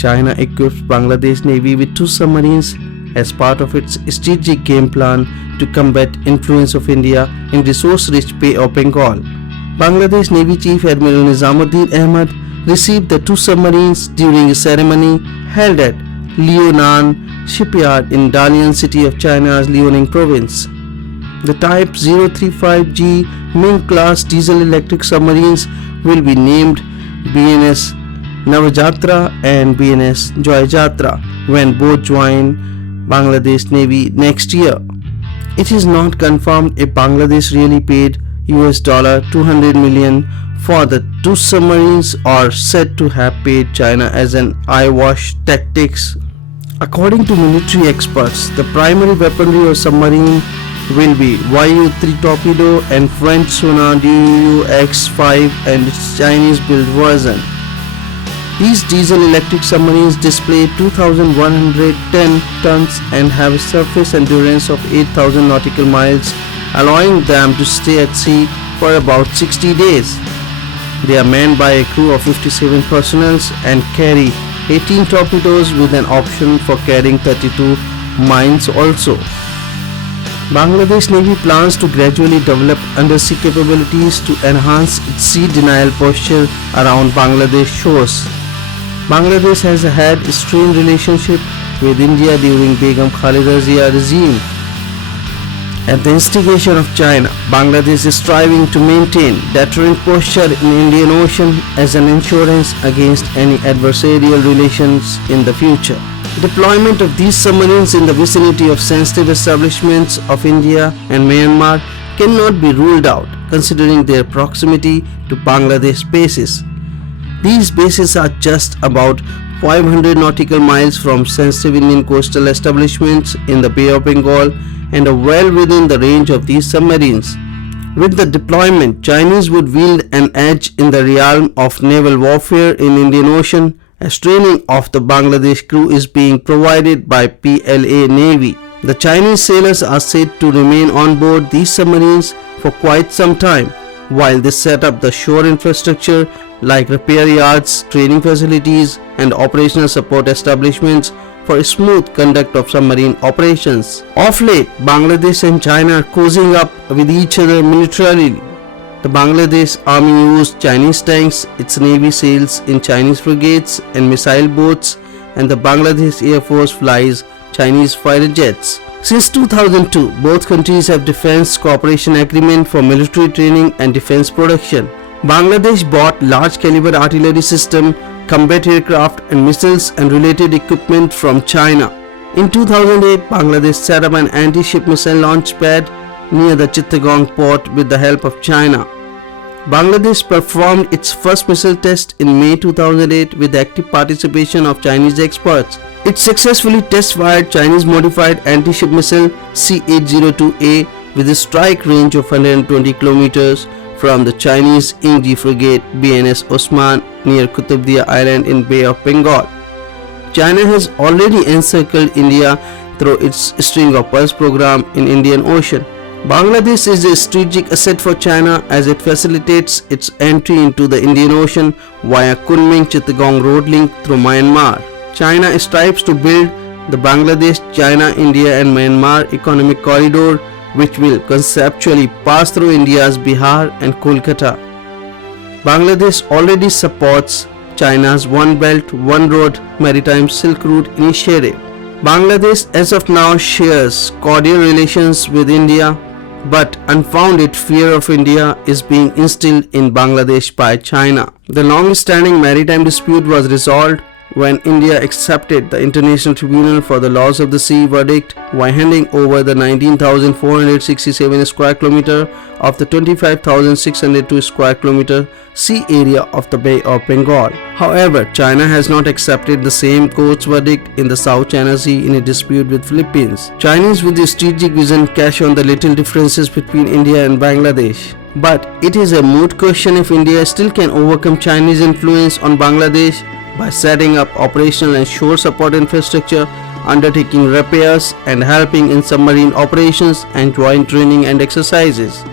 China equips Bangladesh Navy with 2 submarines as part of its strategic game plan to combat influence of India in resource-rich Bay of Bengal. Bangladesh Navy Chief Admiral Nizamuddin Ahmed received the 2 submarines during a ceremony held at Liao Nan Shipyard in Dalian city of China's Liaoning province. The Type 035G Ming class diesel-electric submarines will be named BNS Nabajatra and BNS Joyjatra when both join Bangladesh Navy next year. It is not confirmed if Bangladesh really paid $200 million for the 2 submarines or said to have paid China as an eyewash tactics. According to military experts, the primary weaponry of submarine will be Yu-3 torpedo and French sonar DUX-5 and its Chinese-built version. These diesel-electric submarines display 2,110 tons and have a surface endurance of 8,000 nautical miles, allowing them to stay at sea for about 60 days. They are manned by a crew of 57 personnel and carry 18 torpedoes with an option for carrying 32 mines also. Bangladesh Navy plans to gradually develop undersea capabilities to enhance its sea denial posture around Bangladesh shores. Bangladesh has had a strained relationship with India during Begum Khalida Zia regime. At the instigation of China, Bangladesh is striving to maintain deterrent posture in Indian Ocean as an insurance against any adversarial relations in the future. Deployment of these submarines in the vicinity of sensitive establishments of India and Myanmar cannot be ruled out considering their proximity to Bangladesh bases. These bases are just about 500 nautical miles from sensitive Indian coastal establishments in the Bay of Bengal and are well within the range of these submarines. With the deployment, Chinese would wield an edge in the realm of naval warfare in Indian Ocean, as training of the Bangladesh crew is being provided by PLA Navy. The Chinese sailors are said to remain on board these submarines for quite some time, while they set up the shore infrastructure like repair yards, training facilities, and operational support establishments for a smooth conduct of submarine operations. Of late, Bangladesh and China are cozying up with each other militarily. The Bangladesh Army used Chinese tanks, its Navy sails in Chinese frigates and missile boats, and the Bangladesh Air Force flies Chinese fighter jets. Since 2002, both countries have defense cooperation agreement for military training and defense production. Bangladesh bought large caliber artillery system, combat aircraft and missiles and related equipment from China. In 2008, Bangladesh set up an anti-ship missile launch pad near the Chittagong port with the help of China. Bangladesh performed its first missile test in May 2008 with the active participation of Chinese experts. It successfully test-fired Chinese modified anti-ship missile C-802A with a strike range of 120 kilometers from the Chinese Ingji frigate BNS Osman near Qutubdia Island in Bay of Bengal. China has already encircled India through its string of pulse program in Indian Ocean. Bangladesh is a strategic asset for China as it facilitates its entry into the Indian Ocean via Kunming-Chittagong road link through Myanmar. China strives to build the Bangladesh, China, India and Myanmar economic corridor, which will conceptually pass through India's Bihar and Kolkata. Bangladesh already supports China's One Belt, One Road Maritime Silk Route initiative. Bangladesh as of now shares cordial relations with India, but unfounded fear of India is being instilled in Bangladesh by China. The long-standing maritime dispute was resolved when India accepted the International Tribunal for the Laws of the Sea verdict by handing over the 19,467 square kilometer of the 25,602 square kilometer sea area of the Bay of Bengal. However, China has not accepted the same court's verdict in the South China Sea in a dispute with Philippines. Chinese with a strategic vision cash on the little differences between India and Bangladesh. But it is a moot question if India still can overcome Chinese influence on Bangladesh by setting up operational and shore support infrastructure, undertaking repairs and helping in submarine operations and joint training and exercises.